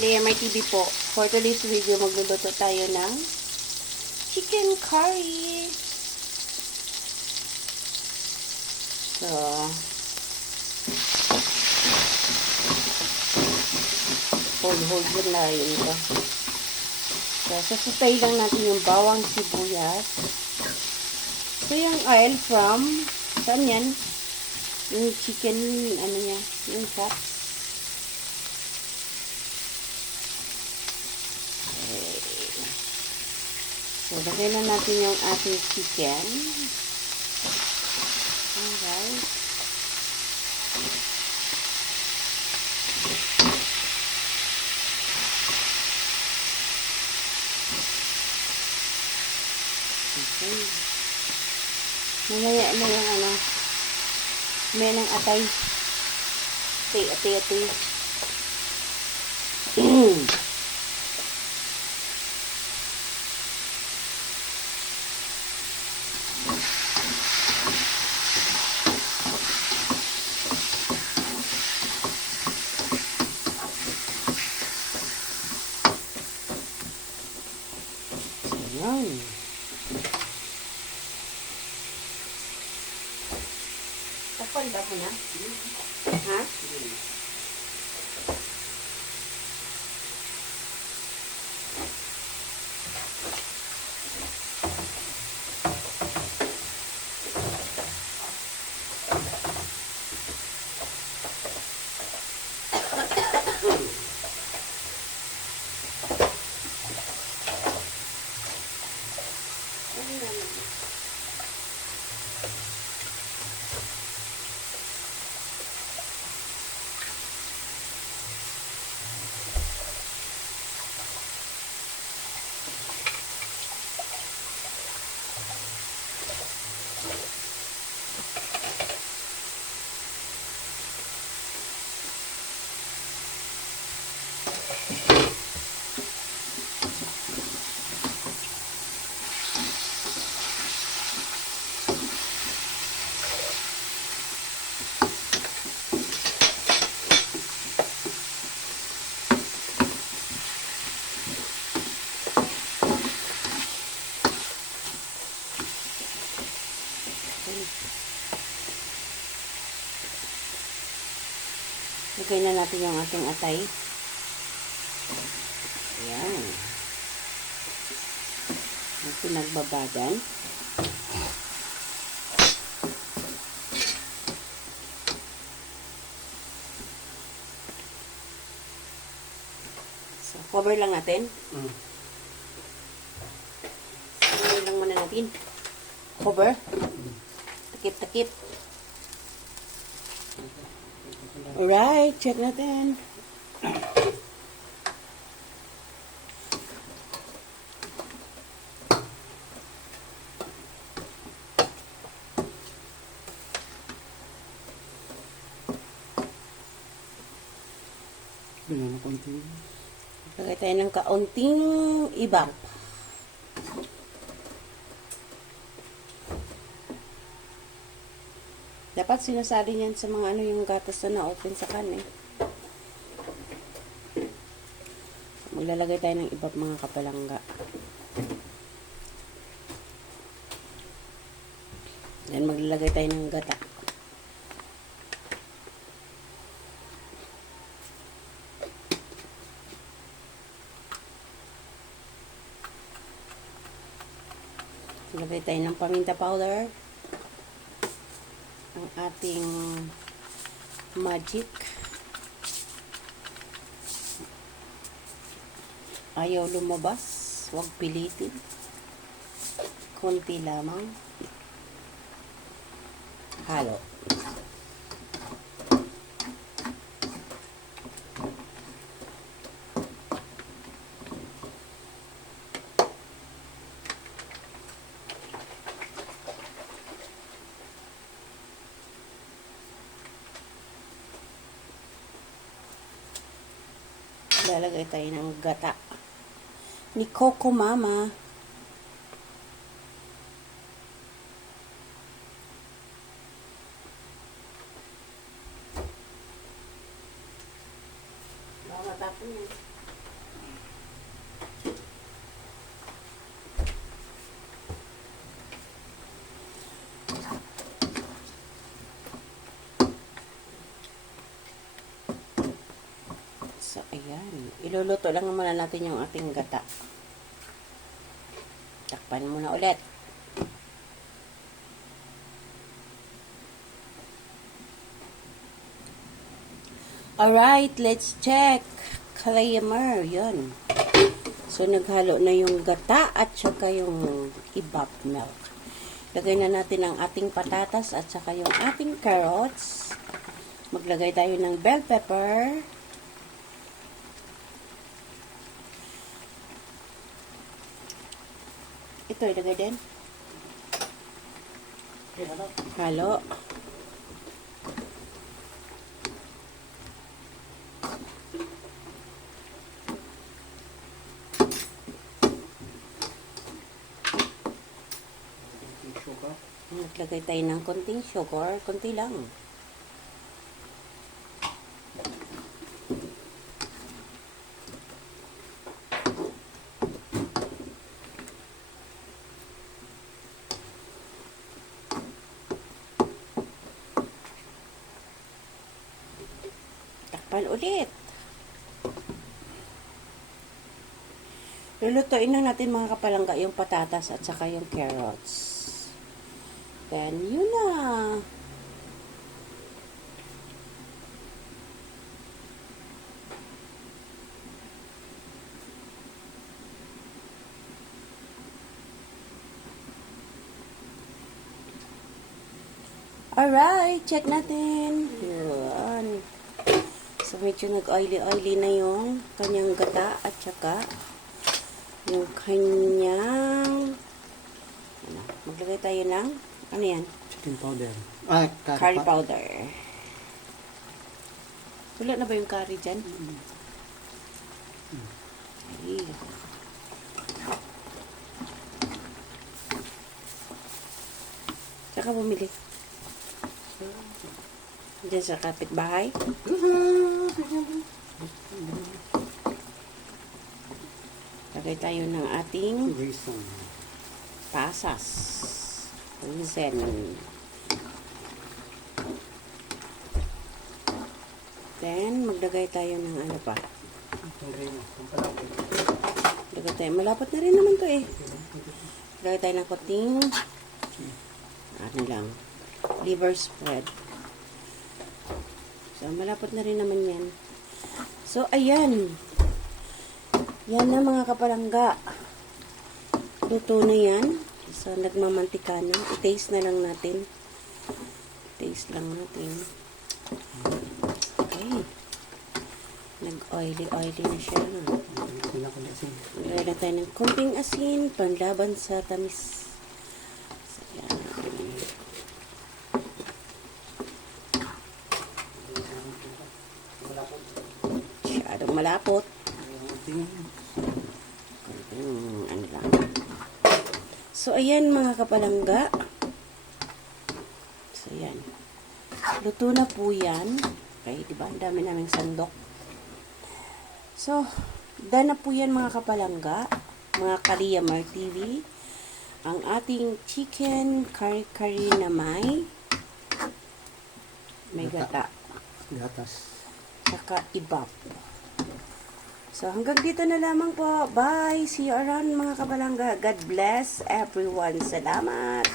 Layer My TV po. For today's video, magluluto tayo ng chicken curry. So, hold lang na yun ito. So, sasasay lang natin yung bawang sibuyas. So, yung oil from, saan yan? Yung chicken, ano niya, yung cups. So, lagay na natin yung ating chicken. Alright. Okay. Mamaya na yung ano, may ng atay. Atay. Ayan. Takpan ba ko na? Ha? Lagay na natin yung ating atay. Ayan. Ang pinagbabagan. So, cover lang natin. Cover lang muna natin. Cover. Takip-takip. Alright, check natin. Lagay tayo ng kaunting ibang. Dapat sinasali niyan sa mga ano yung gatas na na-open sa kan eh. Maglalagay tayo ng ibang mga kapalangga. Then maglalagay tayo ng gata. Lagay tayo ng paminta powder. Ang ating magic. Ayaw lumabas. Huwag pilitin. Konti lamang. Halo. Lalagay tayo ng gata ni Coco Mama. tatapon yan. So, ayan. Iluluto lang muna natin yung ating gata. Takpan muna ulit. Alright, let's check. Kalayamer, yun. So, naghalo na yung gata at saka yung ibap milk. Lagay na natin ang ating patatas at saka yung ating carrots. Maglagay tayo ng bell pepper. Ito, ilagay din. Halo. Maglagay tayo ng konting sugar. Konti lang. Takpan ulit. Lulutuin na natin mga kapalangga yung patatas at saka yung carrots. Then, yun na. Alright, check natin. Yun. So, medyo nag-oily-oily na yung kanyang gata at saka yung kanyang maglagay tayo ng ano yan? Chicken powder. Curry powder. Wala na ba yung curry dyan? Ay. Saka bumili. Diyan sa kapitbahay. Lagay tayo ng ating pasas. Raisin. Then, maglagay tayo ng ano pa. Maglagay tayo. Malapot na rin naman to eh. Maglagay tayo ng konting ano lang. Liver spread. So, malapot na rin naman yan. So, ayan. Yan na mga kapalangga. Luto na yan. So, nagmamantika na. I-taste na lang natin. Taste lang natin. Okay. Nag-oily-oily na siya. Lagyan na tayo ng konting asin. Panlaban sa tamis. So, yan. Masyadong malapot. Ano lang. So, ayan mga kapalangga. So, ayan. Luto na po yan. Okay, diba? Ang dami naming sandok. So, done na po yan mga kapalangga. Mga Kalayamer TV. Ang ating chicken curry na may gata. Gatas. Saka ibap. So, hanggang dito na lamang po. Bye! See you around mga kapalangga. God bless everyone. Salamat!